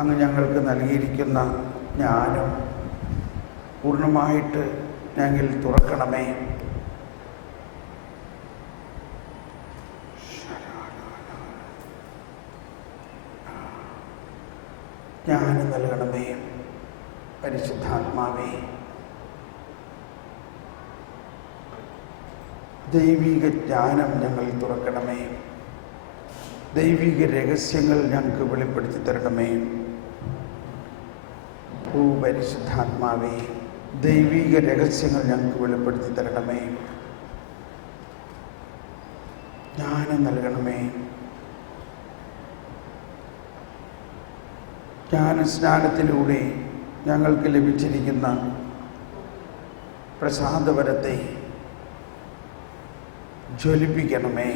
അങ്ങ് ഞങ്ങൾക്ക് നൽകിയിരിക്കുന്ന ജ്ഞാനം പൂർണ്ണമായിട്ട് ഞങ്ങളിൽ തുറക്കണമേ. ജ്ഞാനം നൽകണമേ പരിശുദ്ധാത്മാവേ. ദൈവിക ജ്ഞാനം ഞങ്ങളിൽ തുറക്കണമേ. ദൈവിക രഹസ്യങ്ങൾ ഞങ്ങൾക്ക് വെളിപ്പെടുത്തി തരണമേ. ഓ പരിശുദ്ധാത്മാവേ, ദൈവിക രഹസ്യങ്ങൾ ഞങ്ങൾക്ക് വെളിപ്പെടുത്തി തരണമേ. ജ്ഞാനം നൽകണമേ. ജ്ഞാനസ്നാനത്തിലൂടെ ഞങ്ങൾക്ക് ലഭിച്ചിരിക്കുന്ന പ്രസാദവരത്തെ ജ്വലിപ്പിക്കണമേ.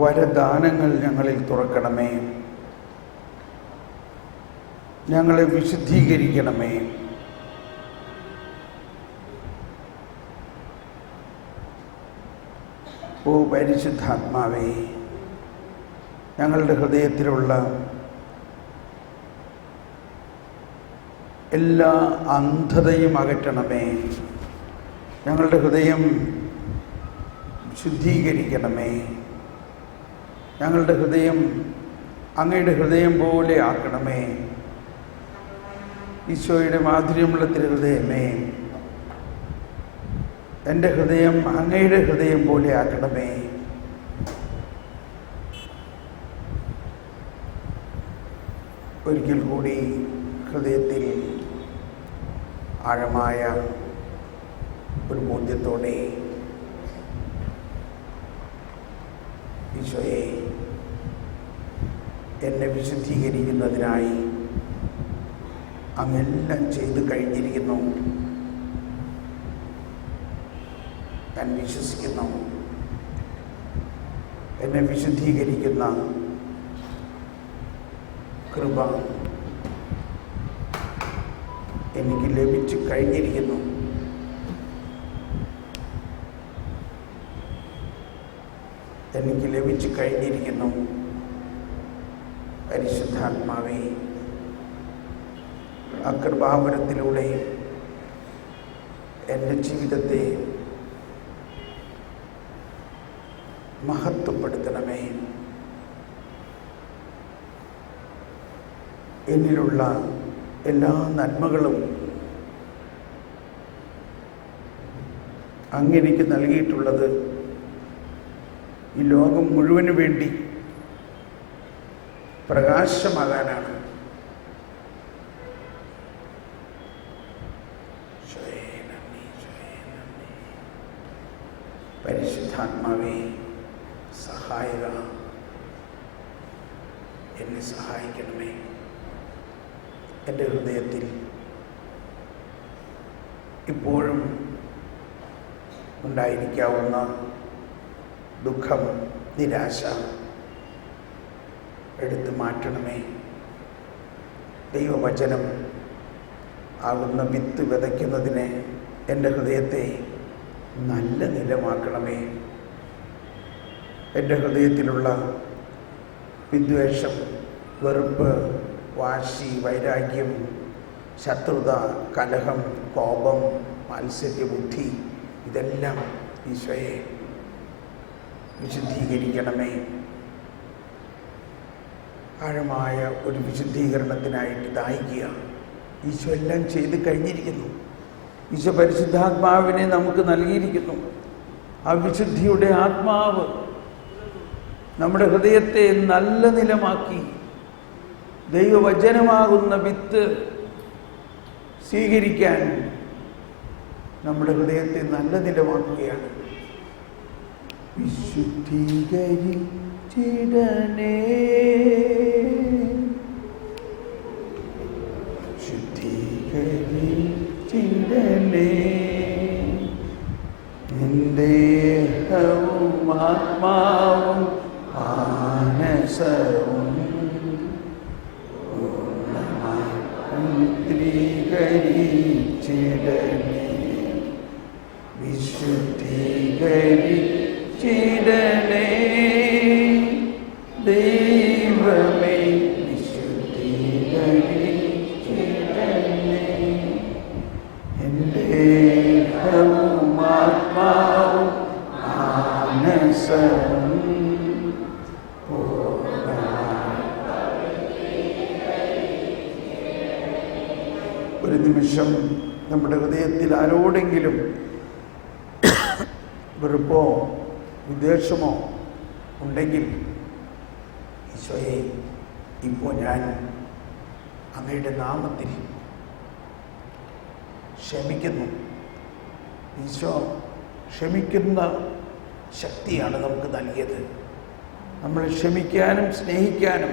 വരദാനങ്ങൾ ഞങ്ങളിൽ തുറക്കണമേ. ഞങ്ങളെ വിശുദ്ധീകരിക്കണമേ. ഓ പരിശുദ്ധാത്മാവേ, ഞങ്ങളുടെ ഹൃദയത്തിലുള്ള എല്ലാ അന്ധതയും അകറ്റണമേ. ഞങ്ങളുടെ ഹൃദയം ശുദ്ധീകരിക്കണമേ. ഞങ്ങളുടെ ഹൃദയം അങ്ങയുടെ ഹൃദയം പോലെ ആക്കണമേ. ഈശോയുടെ മാധുര്യമുള്ള തിരുഹൃദയമേ, എൻ്റെ ഹൃദയം അങ്ങയുടെ ഹൃദയം പോലെ ആക്കണമേ. ഒരിക്കൽ കൂടി ഹൃദയത്തിൽ ആഴമായ ഒരു ബോധ്യത്തോടെ ഈശോയെ, എന്നെ വിശുദ്ധീകരിക്കുന്നതിനായി അങ്ങെല്ലാം ചെയ്തു കഴിഞ്ഞിരിക്കുന്നു. ഞാൻ വിശ്വസിക്കുന്നു. എന്നെ വിശുദ്ധീകരിക്കുന്ന കൃപ എനിക്ക് ലഭിച്ചു കഴിഞ്ഞിരിക്കുന്നു. എനിക്ക് ലഭിച്ചു കഴിഞ്ഞിരിക്കുന്നു. പരിശുദ്ധാത്മാവേ, ആ കൃപാവരത്തിലൂടെ എൻ്റെ ജീവിതത്തെ മഹത്വപ്പെടുത്തണമേ. എന്നിലുള്ള എല്ലാ നന്മകളും അങ്ങെനിക്ക് നൽകിയിട്ടുള്ളത് ഈ ലോകം മുഴുവന് വേണ്ടി പ്രകാശമാകാനാണ്. പരിശുദ്ധാത്മാവേ, സഹായിക, എന്നെ സഹായിക്കണമേ. എൻ്റെ ഹൃദയത്തിൽ ഇപ്പോഴും ഉണ്ടായിരിക്കാവുന്ന ദുഃഖം, നിരാശ എടുത്തു മാറ്റണമേ. ദൈവവചനം ആകുന്ന വിത്ത് വിതയ്ക്കുന്നതിന് എൻ്റെ ഹൃദയത്തെ നല്ല നിലമാക്കണമേ. എൻ്റെ ഹൃദയത്തിലുള്ള വിദ്വേഷം, വെറുപ്പ്, വാശി, വൈരാഗ്യം, ശത്രുത, കലഹം, കോപം, മാത്സര്യബുദ്ധി, ഇതെല്ലാം ഈശോയെ വിശുദ്ധീകരിക്കണമേ. ആഴമായ ഒരു വിശുദ്ധീകരണത്തിനായിട്ട് ദാഹിക്കുക. ഈശോ എല്ലാം ചെയ്ത് കഴിഞ്ഞിരിക്കുന്നു. ഈശോ പരിശുദ്ധാത്മാവിനെ നമുക്ക് നൽകിയിരിക്കുന്നു. ആ വിശുദ്ധിയുടെ ആത്മാവ് നമ്മുടെ ഹൃദയത്തെ നല്ല നിലമാക്കി ദൈവവചനമാകുന്ന വിത്ത് സ്വീകരിക്കാൻ നമ്മുടെ ഹൃദയത്തെ നല്ല നിലമാക്കുകയാണ്. വിശുദ്ധീകരിച്ചിടണേ, ശുദ്ധീകരിച്ചിടണേ, ദേഹവും ആത്മാവും മാനസവും പൂർണ്ണമായിച്ചിടണേ, വിശുദ്ധീകരിച്ചിടണേ ദൈവമേ. ഒരു നിമിഷം നമ്മുടെ ഹൃദയത്തിൽ ആരോടെങ്കിലും വെറുപ്പോ വിദ്വേഷമോ ഉണ്ടെങ്കിൽ, ഈശോയെ, ഇപ്പോൾ ഞാൻ അങ്ങയുടെ നാമത്തിൽ ക്ഷമിക്കുന്നു. ഈശോ ക്ഷമിക്കുന്ന ശക്തിയാണ് നമുക്ക് നൽകിയത്. നമ്മൾ ക്ഷമിക്കാനും സ്നേഹിക്കാനും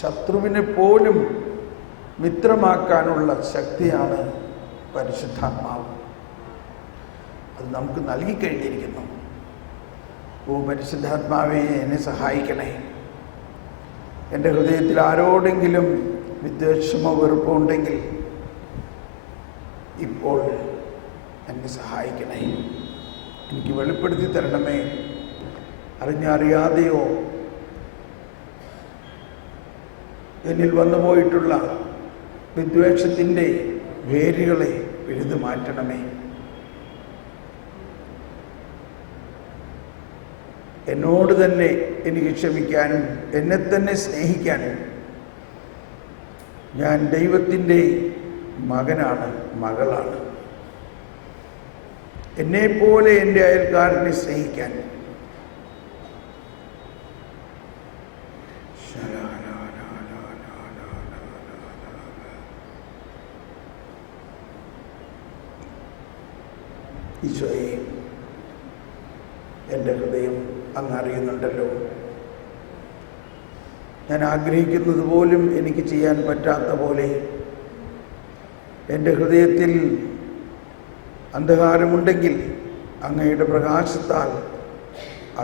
ശത്രുവിനെ പോലും മിത്രമാക്കാനുള്ള ശക്തിയാണ് പരിശുദ്ധാത്മാവ്. അത് നമുക്ക് നൽകിക്കഴിഞ്ഞിരിക്കുന്നു. ഓ പരിശുദ്ധാത്മാവേ, എന്നെ സഹായിക്കണേ. എൻ്റെ ഹൃദയത്തിൽ ആരോടെങ്കിലും വിദ്വേഷമോ വെറുപ്പോ ഉണ്ടെങ്കിൽ ഇപ്പോൾ എന്നെ സഹായിക്കണേ. എനിക്ക് വെളിപ്പെടുത്തി തരണമേ. അറിഞ്ഞറിയാതെയോ എന്നിൽ വന്നുപോയിട്ടുള്ള വിദ്വേഷത്തിൻ്റെ വേരുകളെ പിഴുതു മാറ്റണമേ. എന്നോട് തന്നെ എനിക്ക് ക്ഷമിക്കാനും എന്നെ തന്നെ സ്നേഹിക്കാനും ഞാൻ ദൈവത്തിൻ്റെ മകനാണ്, മകളാണ്. എന്നെപ്പോലെ എൻ്റെ അയൽക്കാരനെ സ്നേഹിക്കാൻ ഈശോയെ, എൻ്റെ ഹൃദയം അങ്ങ് അറിയുന്നുണ്ടല്ലോ. ഞാൻ ആഗ്രഹിക്കുന്നത് പോലും എനിക്ക് ചെയ്യാൻ പറ്റാത്ത പോലെ എൻ്റെ ഹൃദയത്തിൽ അന്ധകാരമുണ്ടെങ്കിൽ അങ്ങയുടെ പ്രകാശത്താൽ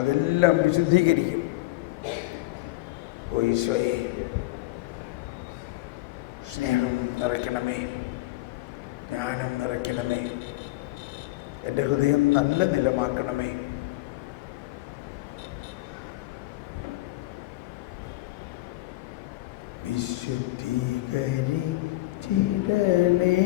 അതെല്ലാം വിശുദ്ധീകരിക്കും. ഓ ഈശോയെ, സ്നേഹം നിറയ്ക്കണമേ, ജ്ഞാനം നിറയ്ക്കണമേ, എൻ്റെ ഹൃദയം നല്ല നിലമാക്കണമേ. വിശുദ്ധീകരിച്ചിടണേ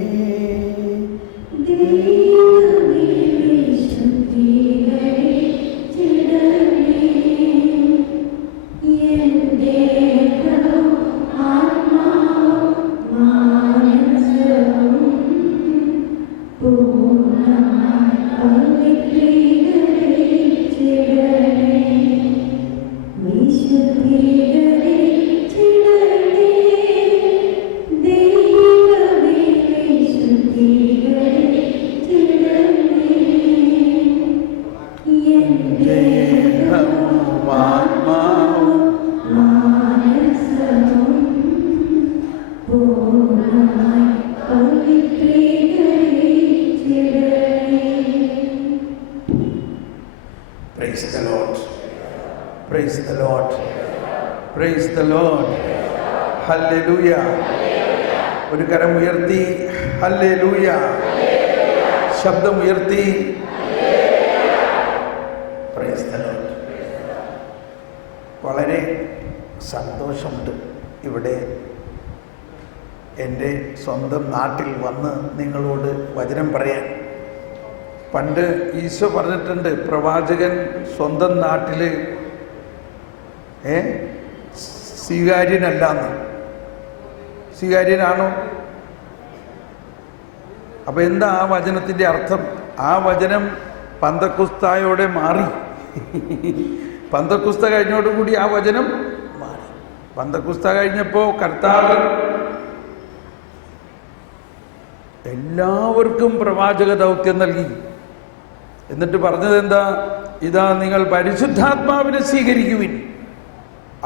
Praise the Lord. Praise the Lord. Praise the Lord. Hallelujah. ഒരു കരം ഉയർത്തി ഹല്ലേലൂയ. ശബ്ദം ഉയർത്തി പ്രൈസ് ദി ലോർഡ്. വളരെ സന്തോഷമുണ്ട് ഇവിടെ എൻ്റെ സ്വന്തം നാട്ടിൽ വന്ന് നിങ്ങളോട് വചനം പറയാൻ. പണ്ട് ഈശോ പറഞ്ഞിട്ടുണ്ട്, പ്രവാചകൻ സ്വന്തം നാട്ടിൽ സ്വീകാര്യനല്ലാന്ന്. സ്വീകാര്യനാണോ? അപ്പൊ എന്താ ആ വചനത്തിന്റെ അർത്ഥം? ആ വചനം പന്തക്കുസ്തായോടെ മാറി. പന്തക്കുസ്ത കഴിഞ്ഞോടുകൂടി ആ വചനം മാറി. പന്തക്കുസ്ത കഴിഞ്ഞപ്പോ കർത്താവ് എല്ലാവർക്കും പ്രവാചക ദൗത്യം നൽകി. എന്നിട്ട് പറഞ്ഞത് എന്താ? ഇതാ നിങ്ങൾ പരിശുദ്ധാത്മാവിനെ സ്വീകരിക്കുവിൻ.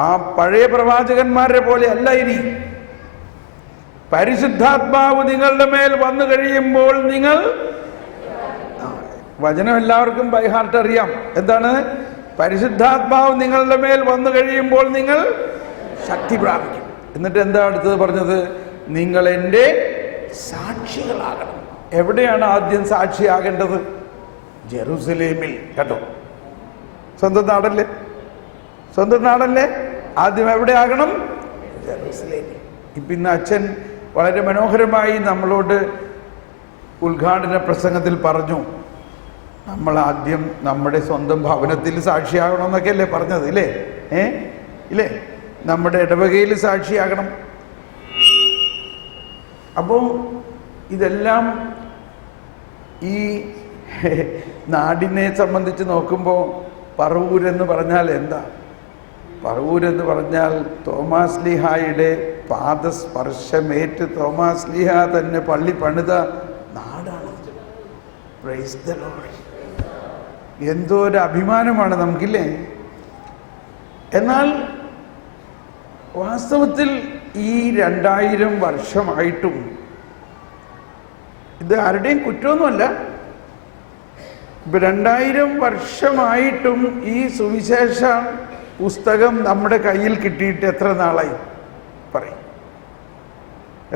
ആ പഴയ പ്രവാചകന്മാരെ പോലെ അല്ല ഇനി. പരിശുദ്ധാത്മാവ് നിങ്ങളുടെ മേൽ വന്നു കഴിയുമ്പോൾ നിങ്ങൾ, വചനം എല്ലാവർക്കും ബൈ ഹാർട്ട് അറിയാം. എന്താണ്? പരിശുദ്ധാത്മാവ് നിങ്ങളുടെ മേൽ വന്നു കഴിയുമ്പോൾ നിങ്ങൾ ശക്തി പ്രാപിക്കും. എന്നിട്ട് എന്താ അടുത്തത് പറഞ്ഞത്? നിങ്ങൾ എൻ്റെ സാക്ഷികളാകണം. എവിടെയാണ് ആദ്യം സാക്ഷിയാകേണ്ടത്? ജെറുസലേമിൽ. കേട്ടോ, സ്വന്തം നാടല്ലേ? സ്വന്തം നാടല്ലേ? ആദ്യം എവിടെ ആകണം? ജെറുസലേമിൽ. ഇപ്പം ഇന്ന് അച്ഛൻ വളരെ മനോഹരമായി നമ്മളോട് ഉദ്ഘാടന പ്രസംഗത്തിൽ പറഞ്ഞു, നമ്മൾ ആദ്യം നമ്മുടെ സ്വന്തം ഭവനത്തിൽ സാക്ഷിയാകണമെന്നൊക്കെ അല്ലേ പറഞ്ഞത്? ഇല്ലേ? ഇല്ലേ? നമ്മുടെ ഇടവകയിൽ സാക്ഷിയാകണം. അപ്പോൾ ഇതെല്ലാം ഈ നാടിനെ സംബന്ധിച്ച് നോക്കുമ്പോൾ പറവൂരെന്ന് പറഞ്ഞാൽ എന്താ? പറവൂരെന്ന് പറഞ്ഞാൽ തോമാസ് ലീഹായുടെ പാദസ്പർശമേറ്റ് തോമാസ് ലീഹ തന്നെ പള്ളി പണിത നാടാണ്. Praise the Lord. എന്തോ ഒരു അഭിമാനമാണ് നമുക്കില്ലേ? എന്നാൽ വാസ്തവത്തിൽ ഈ 2000 വർഷമായിട്ടും ഇത് ആരുടെയും കുറ്റമൊന്നുമല്ല. 2000 വർഷമായിട്ടും ഈ സുവിശേഷ പുസ്തകം നമ്മുടെ കയ്യിൽ കിട്ടിയിട്ട് എത്ര നാളായി? പറയും,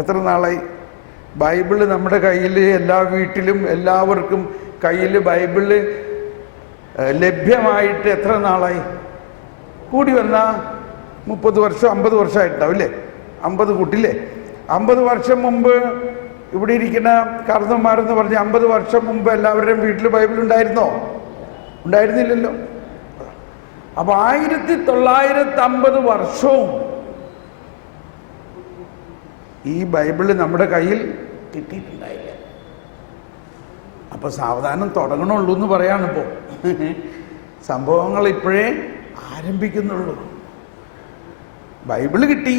എത്ര നാളായി? ബൈബിള് നമ്മുടെ കയ്യിൽ, എല്ലാ വീട്ടിലും എല്ലാവർക്കും കയ്യിൽ ബൈബിള് ലഭ്യമായിട്ട് എത്ര നാളായി? കൂടി വന്നാൽ 30 വർഷം 50 വർഷമായിട്ടുണ്ടാവും അല്ലേ? 50 കൂട്ടില്ലേ? 50 വർഷം മുമ്പ് ഇവിടെ ഇരിക്കുന്ന കാരണന്മാരെന്ന് പറഞ്ഞ് 50 വർഷം മുമ്പ് എല്ലാവരുടെയും വീട്ടിൽ ബൈബിൾ ഉണ്ടായിരുന്നോ? ഉണ്ടായിരുന്നില്ലല്ലോ. അപ്പൊ 1950 വർഷവും ഈ ബൈബിള് നമ്മുടെ കയ്യിൽ കിട്ടിയിട്ടുണ്ടായില്ല. അപ്പൊ സാവധാനം തുടങ്ങണുള്ളൂ എന്ന് പറയാണിപ്പോ. സംഭവങ്ങൾ ഇപ്പോഴേ ആരംഭിക്കുന്നുള്ളൂ. ബൈബിള് കിട്ടി,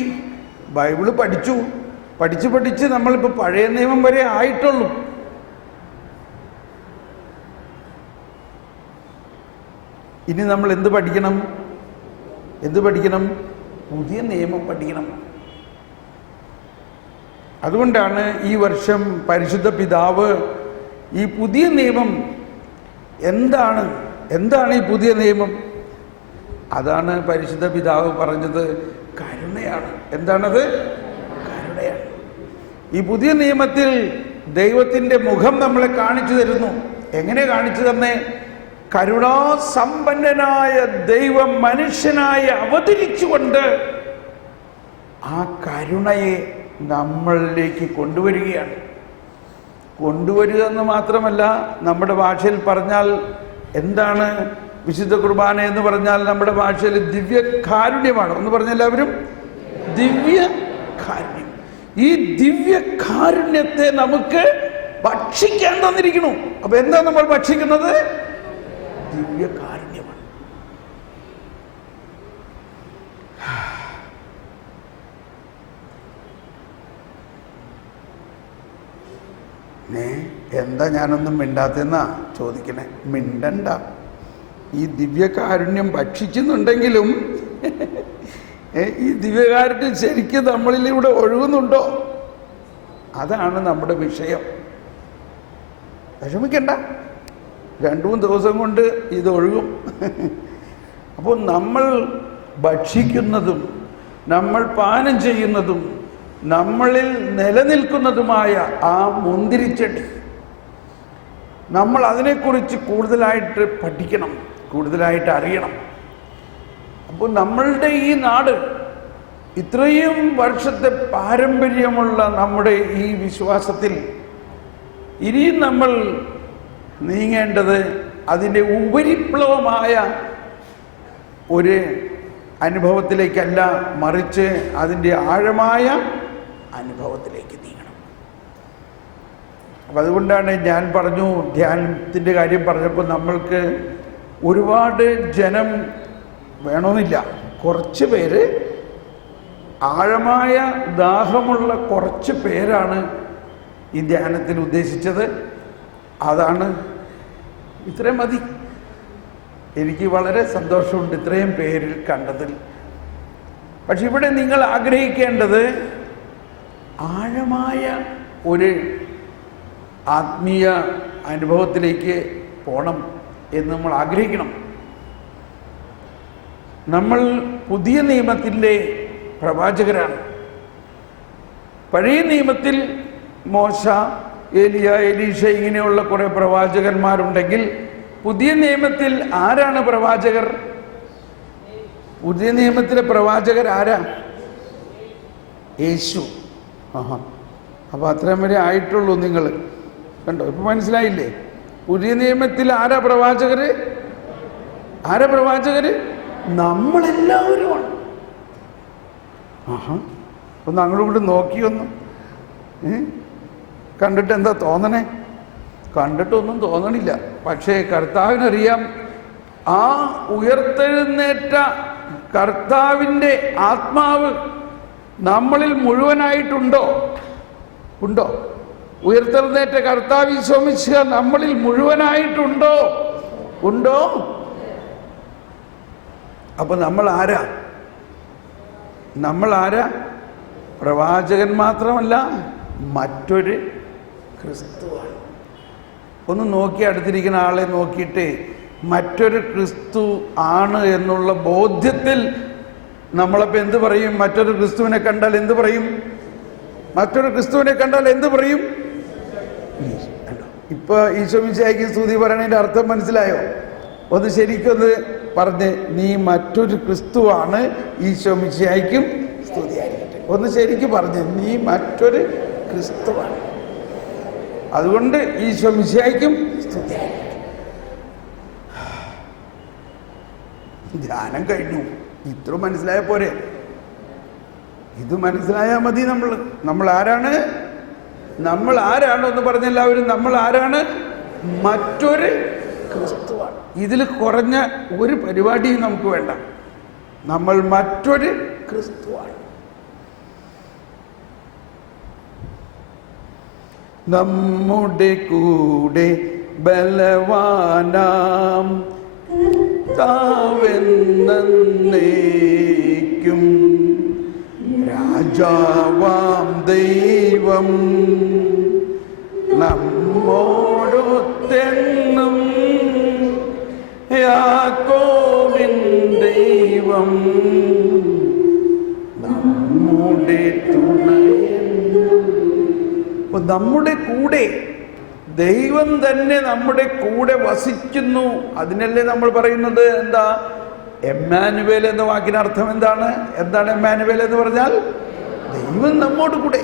ബൈബിള് പഠിച്ചു, പഠിച്ച് നമ്മളിപ്പോൾ പഴയ നിയമം വരെ ആയിട്ടുള്ളൂ. ഇനി നമ്മൾ എന്ത് പഠിക്കണം? പുതിയ നിയമം പഠിക്കണം. അതുകൊണ്ടാണ് ഈ വർഷം പരിശുദ്ധ പിതാവ് ഈ പുതിയ നിയമം എന്താണ് ഈ പുതിയ നിയമം? അതാണ് പരിശുദ്ധ പിതാവ് പറഞ്ഞത്, കരുണയാണ്. എന്താണത്? കരുണയാണ്. ഈ പുതിയ നിയമത്തിൽ ദൈവത്തിൻ്റെ മുഖം നമ്മളെ കാണിച്ചു തരുന്നു. എങ്ങനെ കാണിച്ചു തന്നെ? കരുണാസമ്പന്നനായ ദൈവം മനുഷ്യനായി അവതരിച്ചുകൊണ്ട് ആ കരുണയെ നമ്മളിലേക്ക് കൊണ്ടുവരികയാണ്. കൊണ്ടുവരിക എന്ന് മാത്രമല്ല, നമ്മുടെ ഭാഷയിൽ പറഞ്ഞാൽ എന്താണ് വിശുദ്ധ കുർബാന എന്ന് പറഞ്ഞാൽ? നമ്മുടെ ഭാഷയിൽ ദിവ്യകാരുണ്യമാണ്. ഒന്ന് പറഞ്ഞ എല്ലാവരും, ദിവ്യകാരുണ്യം. ഈ ദിവ്യകാരുണ്യത്തെ നമുക്ക് ഭക്ഷിക്കാൻ തന്നിരിക്കുന്നു. അപ്പൊ എന്താ നമ്മൾ ഭക്ഷിക്കുന്നത്? ദിവ്യകാരുണ്യമാണ്. എന്താ ഞാനൊന്നും മിണ്ടാത്തെന്നാ ചോദിക്കണേ? മിണ്ടണ്ട. ഈ ദിവ്യകാരുണ്യം ഭക്ഷിക്കുന്നുണ്ടെങ്കിലും ഈ ദിവ്യകാരുണ്യം ശരിക്കും നമ്മളിലൂടെ ഒഴുകുന്നുണ്ടോ? അതാണ് നമ്മുടെ വിഷയം. വിഷമിക്കണ്ട, 2-3 ദിവസം കൊണ്ട് ഇത് ഒഴുകും. അപ്പോൾ നമ്മൾ ഭക്ഷിക്കുന്നതും നമ്മൾ പാനം ചെയ്യുന്നതും നമ്മളിൽ നിലനിൽക്കുന്നതുമായ ആ മുന്തിരിച്ചെടി, നമ്മൾ അതിനെക്കുറിച്ച് കൂടുതലായിട്ട് പഠിക്കണം, കൂടുതലായിട്ട് അറിയണം. അപ്പോൾ നമ്മളുടെ ഈ നാട്, ഇത്രയും വർഷത്തെ പാരമ്പര്യമുള്ള നമ്മുടെ ഈ വിശ്വാസത്തിൽ ഇനിയും നമ്മൾ നീങ്ങേണ്ടത് അതിൻ്റെ ഉപരിപ്ലവമായ ഒരു അനുഭവത്തിലേക്കല്ല, മറിച്ച് അതിൻ്റെ ആഴമായ അനുഭവത്തിലേക്ക് നീങ്ങണം. അപ്പം അതുകൊണ്ടാണ് ഞാൻ പറഞ്ഞു, ധ്യാനത്തിൻ്റെ കാര്യം പറഞ്ഞപ്പോൾ നമ്മൾക്ക് ഒരുപാട് ജനം വേണമെന്നില്ല, കുറച്ച് പേര്, ആഴമായ ദാഹമുള്ള കുറച്ച് പേരാണ് ഈ ധ്യാനത്തിൽ ഉദ്ദേശിച്ചത്. അതാണ്, ഇത്രയും മതി. എനിക്ക് വളരെ സന്തോഷമുണ്ട് ഇത്രയും പേരിൽ കണ്ടതിൽ. പക്ഷെ ഇവിടെ നിങ്ങൾ ആഗ്രഹിക്കേണ്ടത് ആഴമായ ഒരു ആത്മീയ അനുഭവത്തിലേക്ക് പോകണം എന്ന് നമ്മൾ ആഗ്രഹിക്കണം. നമ്മൾ പുതിയ നിയമത്തിൻ്റെ പ്രവാചകരാണ്. പഴയ നിയമത്തിൽ മോശ, ഏലിയ, എലീഷ ഇങ്ങനെയുള്ള കുറേ പ്രവാചകന്മാരുണ്ടെങ്കിൽ പുതിയ നിയമത്തിൽ ആരാണ് പ്രവാചകർ? പുതിയ നിയമത്തിലെ പ്രവാചകർ ആരാ? യേശു. അപ്പോൾ അത്രയും വരെ ആയിട്ടുള്ളൂ. നിങ്ങൾ കണ്ടോ, ഇപ്പം മനസ്സിലായില്ലേ? പുതിയ നിയമത്തിൽ ആരാ പ്രവാചകർ? ആരാ പ്രവാചകർ? നമ്മളെല്ലാവരുമാണ്. അപ്പം ഞങ്ങളിവിടെ നോക്കിയൊന്നും കണ്ടിട്ട് എന്താ തോന്നണേ? കണ്ടിട്ടൊന്നും തോന്നണില്ല. പക്ഷേ കർത്താവിനറിയാം, ആ ഉയർത്തെഴുന്നേറ്റ കർത്താവിൻ്റെ ആത്മാവ് നമ്മളിൽ മുഴുവനായിട്ടുണ്ടോ? ഉണ്ടോ? ഉയർത്തെഴുന്നേറ്റ കർത്താവ് ഈശോ മിശിഹ നമ്മളിൽ മുഴുവനായിട്ടുണ്ടോ? ഉണ്ടോ? അപ്പൊ നമ്മൾ ആരാ? നമ്മൾ ആരാ? പ്രവാചകൻ മാത്രമല്ല, മറ്റൊരു ക്രിസ്തുവാണ്. ഒന്ന് നോക്കി, അടുത്തിരിക്കുന്ന ആളെ നോക്കിയിട്ട് മറ്റൊരു ക്രിസ്തു ആണ് എന്നുള്ള ബോധ്യത്തിൽ നമ്മളപ്പോൾ എന്ത് പറയും? മറ്റൊരു ക്രിസ്തുവിനെ കണ്ടാൽ എന്ത് പറയും? മറ്റൊരു ക്രിസ്തുവിനെ കണ്ടാൽ എന്ത് പറയും? ഇപ്പൊ ഈശോ മിശിഹായ്ക്ക് സ്തുതി പറയണതിന്റെ അർത്ഥം മനസ്സിലായോ? ഒന്ന് ശരിക്കൊന്ന് പറഞ്ഞ്, നീ മറ്റൊരു ക്രിസ്തുവാണ്, ഈശോ മിശിഹായ്ക്കും സ്തുതിയായിരിക്കട്ടെ. ഒന്ന് ശരിക്കും പറഞ്ഞ്, നീ മറ്റൊരു ക്രിസ്തുവാണ്, അതുകൊണ്ട് ഈശോ മിശിഹായ്ക്കും സ്തുതിയായിരിക്കട്ടെ. ധ്യാനം കഴിഞ്ഞു. ഇത്ര മനസ്സിലായ പോരെ? ഇത് മനസ്സിലായാൽ മതി. നമ്മൾ ആരാണ്? നമ്മൾ ആരാണ് എന്ന് പറഞ്ഞ എല്ലാവരും, നമ്മൾ ആരാണ്? മറ്റൊരു ക്രിസ്തുവാണ്. ഇതിൽ കുറഞ്ഞ ഒരു പരിപാടിയും നമുക്ക് വേണ്ട. നമ്മൾ മറ്റൊരു ക്രിസ്തുവാണ്. നമ്മുടെ കൂടെ ബലവാനാം താവെന്നേക്കും രാജാവാം ദൈവം നമ്മോടൊത്തെന്നും യാക്കോബിൻ ദൈവം നമ്മുടെ തുണയെന്നും. നമ്മുടെ കൂടെ ദൈവം തന്നെ നമ്മുടെ കൂടെ വസിക്കുന്നു. അതിനല്ലേ നമ്മൾ പറയുന്നത് എന്താ? എമ്മാനുവേൽ എന്ന വാക്കിനർത്ഥം എന്താണ്? എമ്മാനുവേൽ എന്ന് പറഞ്ഞാൽ? ദൈവം നമ്മോട് കൂടെ.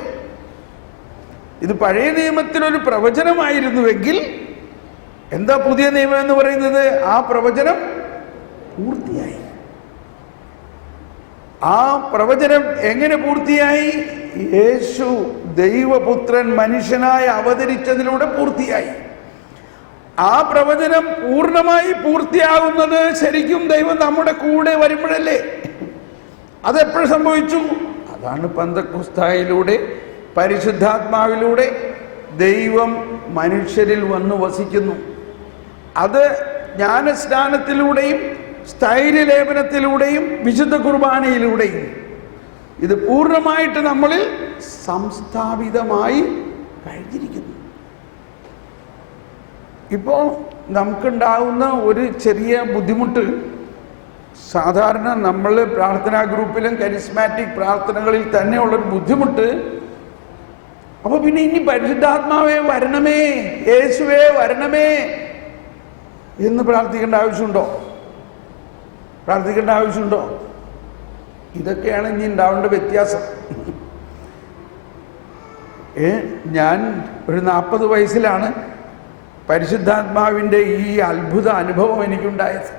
ഇത് പഴയ നിയമത്തിലൊരു പ്രവചനമായിരുന്നുവെങ്കിൽ എന്താ പുതിയ നിയമം എന്ന് പറയുന്നത്? ആ പ്രവചനം പൂർത്തിയായി. ആ പ്രവചനം എങ്ങനെ പൂർത്തിയായി? യേശു ദൈവപുത്രൻ മനുഷ്യനായി അവതരിച്ചതിലൂടെ പൂർത്തിയായി. ആ പ്രവചനം പൂർണ്ണമായി പൂർത്തിയാകുന്നത് ശരിക്കും ദൈവം നമ്മുടെ കൂടെ വരുമ്പോഴല്ലേ. അതെപ്പോഴും സംഭവിച്ചു? അതാണ് പെന്തക്കോസ്തായിലൂടെ, പരിശുദ്ധാത്മാവിലൂടെ ദൈവം മനുഷ്യരിൽ വന്നു വസിക്കുന്നു. അത് ജ്ഞാനസ്നാനത്തിലൂടെയും സ്ഥൈര്യലേപനത്തിലൂടെയും വിശുദ്ധ കുർബാനയിലൂടെയും ഇത് പൂർണ്ണമായിട്ട് നമ്മളിൽ സംസ്ഥാപിതമായി കഴിഞ്ഞിരിക്കുന്നു. ഇപ്പോൾ നമുക്കുണ്ടാവുന്ന ഒരു ചെറിയ ബുദ്ധിമുട്ട്, സാധാരണ നമ്മൾ പ്രാർത്ഥനാ ഗ്രൂപ്പിലും കരിസ്മാറ്റിക് പ്രാർത്ഥനകളിൽ തന്നെ ഉള്ളൊരു ബുദ്ധിമുട്ട്, അപ്പോൾ പിന്നെ ഇനി പരിശുദ്ധാത്മാവേ വരണമേ, യേശുവേ വരണമേ എന്ന് പ്രാർത്ഥിക്കേണ്ട ആവശ്യമുണ്ടോ? പ്രാർത്ഥിക്കേണ്ട ആവശ്യമുണ്ടോ? ഇതൊക്കെയാണ് ഇനി ഉണ്ടാവേണ്ട വ്യത്യാസം. ഞാൻ ഒരു 40 വയസ്സിലാണ് പരിശുദ്ധാത്മാവിൻ്റെ ഈ അത്ഭുത അനുഭവം എനിക്കുണ്ടായത്.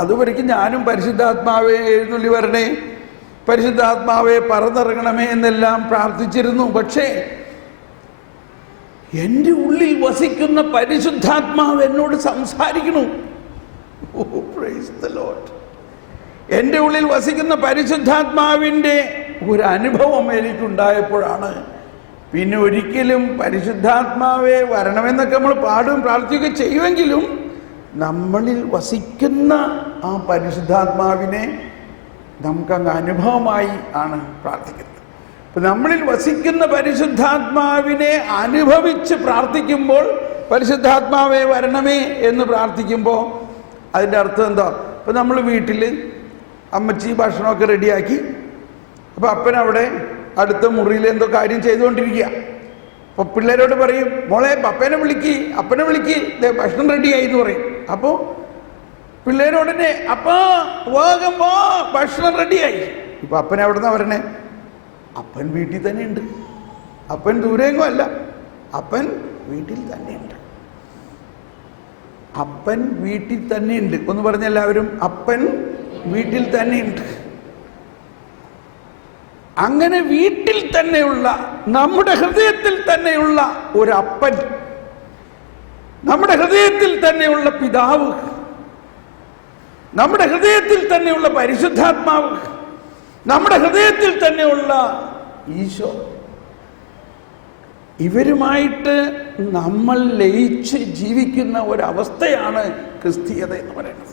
അതുവരയ്ക്കും ഞാനും പരിശുദ്ധാത്മാവെ എഴുന്നള്ളി വരണേ, പരിശുദ്ധാത്മാവെ പറന്നിറങ്ങണമേ എന്നെല്ലാം പ്രാർത്ഥിച്ചിരുന്നു. പക്ഷേ എൻ്റെ ഉള്ളിൽ വസിക്കുന്ന പരിശുദ്ധാത്മാവ് എന്നോട് സംസാരിക്കണു. Praise the Lord. എൻ്റെ ഉള്ളിൽ വസിക്കുന്ന പരിശുദ്ധാത്മാവിൻ്റെ ഒരു അനുഭവം എനിക്കുണ്ടായപ്പോഴാണ് പിന്നെ ഒരിക്കലും പരിശുദ്ധാത്മാവെ വരണമെന്നൊക്കെ നമ്മൾ പാടും പ്രാർത്ഥിക്കുകയൊക്കെ ചെയ്യുമെങ്കിലും നമ്മളിൽ വസിക്കുന്ന ആ പരിശുദ്ധാത്മാവിനെ നമുക്കങ്ങ് അനുഭവമായി ആണ് പ്രാർത്ഥിക്കുന്നത്. അപ്പം നമ്മളിൽ വസിക്കുന്ന പരിശുദ്ധാത്മാവിനെ അനുഭവിച്ച് പ്രാർത്ഥിക്കുമ്പോൾ, പരിശുദ്ധാത്മാവെ വരണമേ എന്ന് പ്രാർത്ഥിക്കുമ്പോൾ അതിൻ്റെ അർത്ഥം എന്താ? ഇപ്പം നമ്മൾ വീട്ടിൽ അമ്മച്ചി ഭക്ഷണമൊക്കെ റെഡിയാക്കി, അപ്പോൾ അപ്പൻ അവിടെ അടുത്ത മുറിയിൽ എന്തോ കാര്യം ചെയ്തുകൊണ്ടിരിക്കുക. അപ്പോൾ പിള്ളേരോട് പറയും, മോളെ അപ്പനെ വിളിക്ക്, അപ്പനെ വിളിക്ക്, ഭക്ഷണം റെഡിയായി എന്ന് പറയും. അപ്പോൾ പിള്ളേരോടനെ അപ്പാ വേഗം വാ, ഭക്ഷണം റെഡിയായി. ഇപ്പം അപ്പൻ എവിടെ നിന്നാണ് വരണേ? അപ്പൻ വീട്ടിൽ തന്നെ ഉണ്ട്. അപ്പൻ ദൂരെയെങ്ങും അല്ല, അപ്പൻ വീട്ടിൽ തന്നെയുണ്ട്. അപ്പൻ വീട്ടിൽ തന്നെയുണ്ട്. ഒന്ന് പറഞ്ഞ എല്ലാവരും, അപ്പൻ വീട്ടിൽ തന്നെയുണ്ട്. അങ്ങനെ വീട്ടിൽ തന്നെയുള്ള, നമ്മുടെ ഹൃദയത്തിൽ തന്നെയുള്ള ഒരപ്പൻ, നമ്മുടെ ഹൃദയത്തിൽ തന്നെയുള്ള പിതാവ്, നമ്മുടെ ഹൃദയത്തിൽ തന്നെയുള്ള പരിശുദ്ധാത്മാവ്, നമ്മുടെ ഹൃദയത്തിൽ തന്നെയുള്ള ഈശോ, ഇവരുമായിട്ട് നമ്മൾ ലയിച്ച് ജീവിക്കുന്ന ഒരവസ്ഥയാണ് ക്രിസ്തീയത എന്ന് പറയുന്നത്.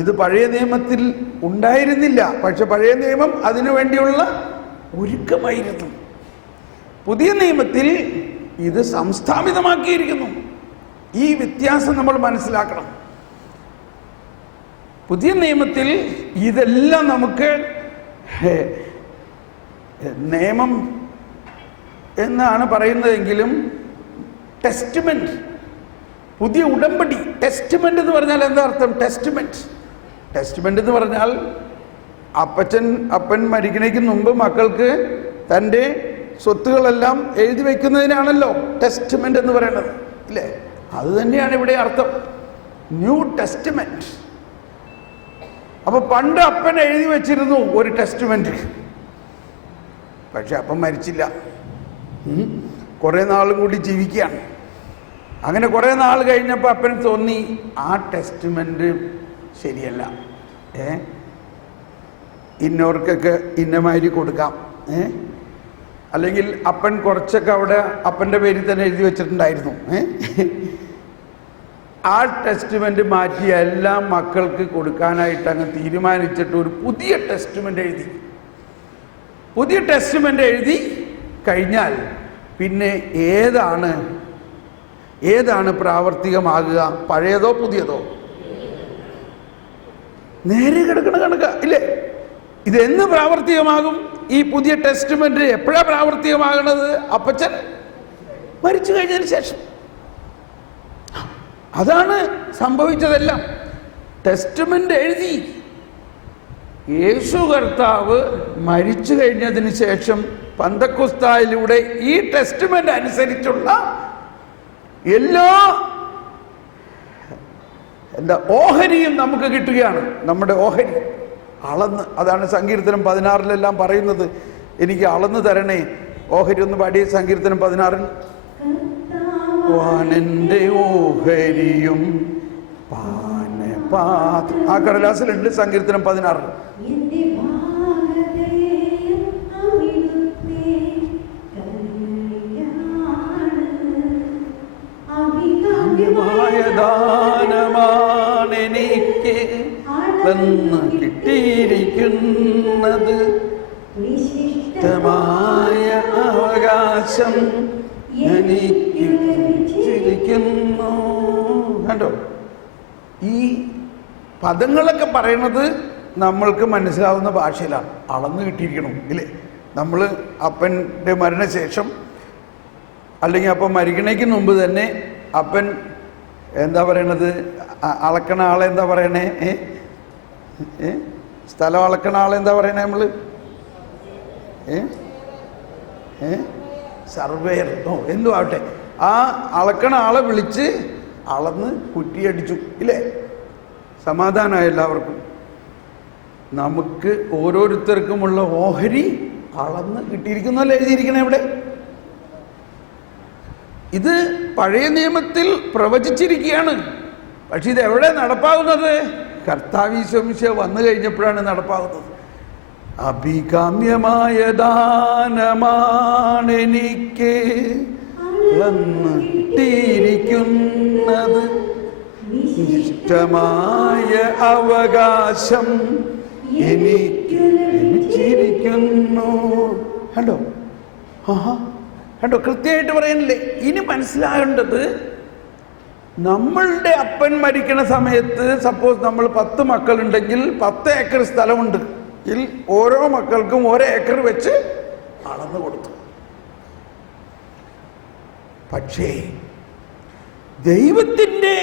ഇത് പഴയ നിയമത്തിൽ ഉണ്ടായിരുന്നില്ല, പക്ഷെ പഴയ നിയമം അതിനു വേണ്ടിയുള്ള ഒരുക്കമായിരുന്നു. പുതിയ നിയമത്തിൽ ഇത് സംസ്ഥാപിതമാക്കിയിരിക്കുന്നു. ഈ വ്യത്യാസം നമ്മൾ മനസ്സിലാക്കണം. പുതിയ നിയമത്തിൽ ഇതെല്ലാം നമുക്ക് നിയമം എന്നാണ് പറയുന്നതെങ്കിലും ടെസ്റ്റ്മെന്റ്, പുതിയ ഉടമ്പടി. ടെസ്റ്റ്മെന്റ് എന്ന് പറഞ്ഞാൽ എന്താ അർത്ഥം? ടെസ്റ്റ്മെന്റ് എന്ന് പറഞ്ഞാൽ അപ്പൻ മരിക്കണേക്ക് മുമ്പ് മക്കൾക്ക് തൻ്റെ സ്വത്തുകളെല്ലാം എഴുതി വയ്ക്കുന്നതിനാണല്ലോ ടെസ്റ്റ്മെന്റ് എന്ന് പറയുന്നത്, ഇല്ലേ? അത് തന്നെയാണ് ഇവിടെ അർത്ഥം, ന്യൂ ടെസ്റ്റ്മെന്റ്. അപ്പൊ പണ്ട് അപ്പൻ എഴുതി വെച്ചിരുന്നു ഒരു ടെസ്റ്റ്മെന്റ്, പക്ഷെ അപ്പൻ മരിച്ചില്ല, കുറെ നാളും കൂടി ജീവിക്കുകയാണ്. അങ്ങനെ കുറെ നാൾ കഴിഞ്ഞപ്പോൾ അപ്പന് തോന്നി ആ ടെസ്റ്റ്മെന്റ് ശരിയല്ല, ഇന്നവർക്കൊക്കെ ഇന്നമാതിരി കൊടുക്കാം, അല്ലെങ്കിൽ അപ്പൻ കുറച്ചൊക്കെ അവിടെ അപ്പൻ്റെ പേരിൽ തന്നെ എഴുതി വെച്ചിട്ടുണ്ടായിരുന്നു. ആ ടെസ്റ്റ്മെന്റ് മാറ്റി എല്ലാ മക്കൾക്ക് കൊടുക്കാനായിട്ട് അങ്ങ് തീരുമാനിച്ചിട്ട് ഒരു പുതിയ ടെസ്റ്റ്മെന്റ് എഴുതി. പുതിയ ടെസ്റ്റ്മെന്റ് എഴുതി കഴിഞ്ഞാൽ പിന്നെ ഏതാണ് പ്രാവർത്തികമാകുക? പഴയതോ പുതിയതോ? നേരെ കിടക്കണ കണക്ക, ഇല്ലേ? ഇതെന്ന് പ്രാവർത്തികമാകും? ഈ പുതിയ ടെസ്റ്റ്മെന്റ് എപ്പോഴാ പ്രാവർത്തികമാകണത്? അപ്പച്ചൻ മരിച്ചു കഴിഞ്ഞതിന് ശേഷം. അതാണ് സംഭവിച്ചതെല്ലാം. ടെസ്റ്റ്മെന്റ് എഴുതി. യേശു കർത്താവ് മരിച്ചു കഴിഞ്ഞതിന് ശേഷം പന്തക്കുസ്തായിലൂടെ ഈ ടെസ്റ്റ്മെന്റ് അനുസരിച്ചുള്ള എല്ലാ ഓഹരിയും നമുക്ക് കിട്ടുകയാണ്. നമ്മുടെ ഓഹരി അളന്ന്, അതാണ് സങ്കീർത്തനം 16 പറയുന്നത്, എനിക്ക് അളന്ന് തരണേ. ഓഹരി ഒന്ന് പാടിയ സങ്കീർത്തനം 16. വാനെന്റെ ഓഹരിയും പാനപാത്രം, ആ കടലാസിലുണ്ട് സങ്കീർത്തനം 16. ദാനമാണെനിക്ക് വന്ന് കിട്ടിയിരിക്കുന്നത്, വിശിഷ്ടമായ അവകാശം എനിക്ക് ലഭിച്ചിരിക്കുന്നു. കണ്ടോ? ഈ പദങ്ങളൊക്കെ പറയുന്നത് നമ്മൾക്ക് മനസ്സിലാവുന്ന ഭാഷയിലാണ്. അളന്ന് കിട്ടിയിരിക്കണം, ഇല്ലേ? നമ്മൾ അപ്പൻ്റെ മരണശേഷം അല്ലെങ്കിൽ അപ്പം മരിക്കണേക്ക് മുമ്പ് തന്നെ അപ്പൻ എന്താ പറയണത്? അളക്കണ ആളെന്താ പറയണേ? സ്ഥലം അളക്കണ ആളെന്താ പറയണേ? നമ്മൾ സർവേയർ, എന്തു ആവട്ടെ, ആ അളക്കണ ആളെ വിളിച്ച് അളന്ന് കുറ്റിയടിച്ചു, ഇല്ലേ? സമാധാനമായി എല്ലാവർക്കും. നമുക്ക് ഓരോരുത്തർക്കുമുള്ള ഓഹരി അളന്ന് കിട്ടിയിരിക്കുന്നല്ലോ എഴുതിയിരിക്കണേ ഇവിടെ. ഇത് പഴയ നിയമത്തിൽ പ്രവചിച്ചിരിക്കുകയാണ്. പക്ഷെ ഇത് എവിടെ നടപ്പാകുന്നത്? കർത്താവ് ഈശോ മിശിഹാ വന്നു കഴിഞ്ഞപ്പോഴാണ് നടപ്പാകുന്നത്. അഭികാമ്യമായ ദാനമാണെനിക്ക് വന്ന് കിട്ടിയിരിക്കുന്നത്, ഇഷ്ടമായ അവകാശം എനിക്ക് ലഭിച്ചിരിക്കുന്നു. കണ്ടോ? കണ്ടോ? കൃത്യമായിട്ട് പറയുന്നില്ലേ? ഇനി മനസ്സിലാകേണ്ടത്, നമ്മളുടെ അപ്പൻ മരിക്കുന്ന സമയത്ത് സപ്പോസ് നമ്മൾ 10 മക്കളുണ്ടെങ്കിൽ 10 ഏക്കർ സ്ഥലമുണ്ട്. ഇതിൽ ഓരോ മക്കൾക്കും 1 ഏക്കർ വെച്ച് അളന്നു കൊടുത്തു. പക്ഷേ ദൈവത്തിൻ്റെ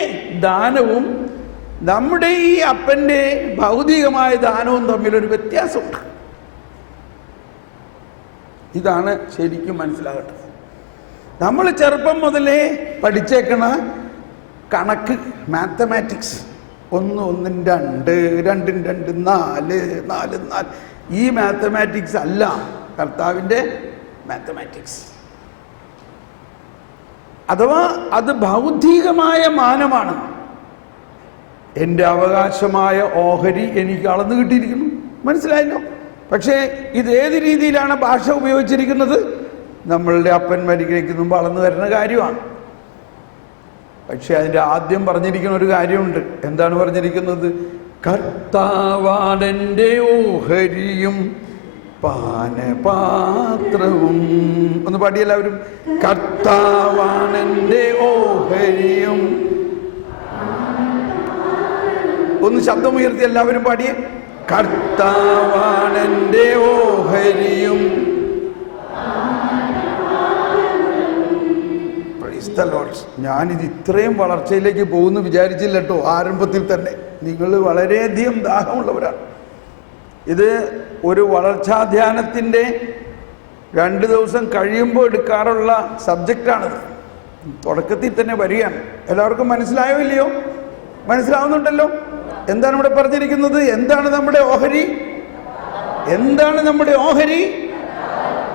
ദാനവും നമ്മുടെ ഈ അപ്പൻ്റെ ഭൗതികമായ ദാനവും തമ്മിലൊരു വ്യത്യാസമുണ്ട്. ഇതാണ് ശരിക്കും മനസ്സിലാകേണ്ടത്. നമ്മൾ ചെറുപ്പം മുതലേ പഠിച്ചേക്കണ കണക്ക്, മാത്തമാറ്റിക്സ്, 1 1 2, 2 2 4, 4 4, ഈ മാത്തമാറ്റിക്സ് അല്ല കർത്താവിൻ്റെ മാത്തമാറ്റിക്സ്. അഥവാ അത് ഭൗതികമായ മാനമാണ്. എൻ്റെ അവകാശമായ ഓഹരി എനിക്ക് അളന്നു കിട്ടിയിരിക്കുന്നു, മനസ്സിലായല്ലോ. പക്ഷേ ഇത് ഏത് രീതിയിലാണ് ഭാഷ ഉപയോഗിച്ചിരിക്കുന്നത്? നമ്മളുടെ അപ്പൻ മരിക്കുന്നതിന് മുമ്പ് അളന്നു തരുന്ന കാര്യമാണ്. പക്ഷെ അതിൻ്റെ ആദ്യം പറഞ്ഞിരിക്കുന്ന ഒരു കാര്യമുണ്ട്. എന്താണ് പറഞ്ഞിരിക്കുന്നത്? കർത്താവാണെൻ്റെ ഓഹരിയും പാനപാത്രവും. ഒന്ന് പാടി എല്ലാവരും. കർത്താവാണെൻ്റെ ഓഹരിയും. ഒന്ന് ശബ്ദമുയർത്തി എല്ലാവരും പാടിയേ. കർത്താവാണെൻ്റെ ഓഹരിയും. ഞാനിത് ഇത്രയും വളർച്ചയിലേക്ക് പോകുന്നു വിചാരിച്ചില്ല കേട്ടോ. ആരംഭത്തിൽ തന്നെ നിങ്ങൾ വളരെയധികം ദാഹമുള്ളവരാണ്. ഇത് ഒരു വളർച്ചാധ്യാനത്തിൻ്റെ 2 ദിവസം കഴിയുമ്പോൾ എടുക്കാറുള്ള സബ്ജക്റ്റാണിത്. തുടക്കത്തിൽ തന്നെ വരികയാണ്. എല്ലാവർക്കും മനസ്സിലായോ ഇല്ലയോ? മനസ്സിലാവുന്നുണ്ടല്ലോ. എന്താണ് ഇവിടെ പറഞ്ഞിരിക്കുന്നത്? എന്താണ് നമ്മുടെ ഓഹരി? എന്താണ് നമ്മുടെ ഓഹരി?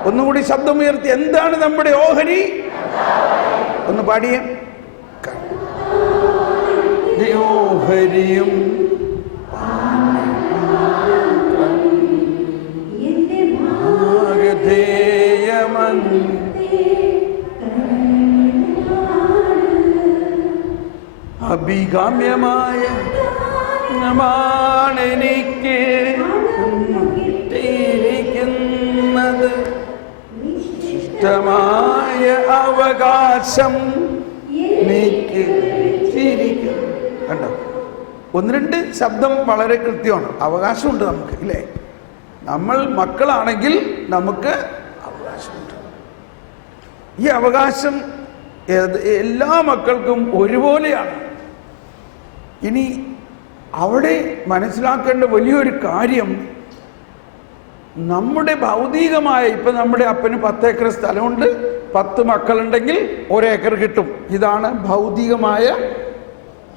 ഒന്നുകൂടി ശബ്ദമുയർത്തി. എന്താണ് നമ്മുടെ ഓഹരി? ഒന്ന് പാടിയേ. ഓഹരിയും അഭികാമ്യമായ എനിക്ക് ഇരിക്കുന്നത് ഇഷ്ടമായ അവകാശം നീക്ക് ചിരിക്കും. കണ്ടോ? 1-2 ശബ്ദം വളരെ കൃത്യമാണ്. അവകാശമുണ്ട് നമുക്ക്, ഇല്ലേ? നമ്മൾ മക്കളാണെങ്കിൽ നമുക്ക് അവകാശമുണ്ട്. ഈ അവകാശം എല്ലാ മക്കൾക്കും ഒരുപോലെയാണ്. ഇനി അവിടെ മനസ്സിലാക്കേണ്ട വലിയൊരു കാര്യം, നമ്മുടെ ഭൗതികമായ, ഇപ്പം നമ്മുടെ അപ്പന് 10 ഏക്കർ സ്ഥലമുണ്ട്, 10 മക്കളുണ്ടെങ്കിൽ 1 ഏക്കർ കിട്ടും. ഇതാണ് ഭൗതികമായ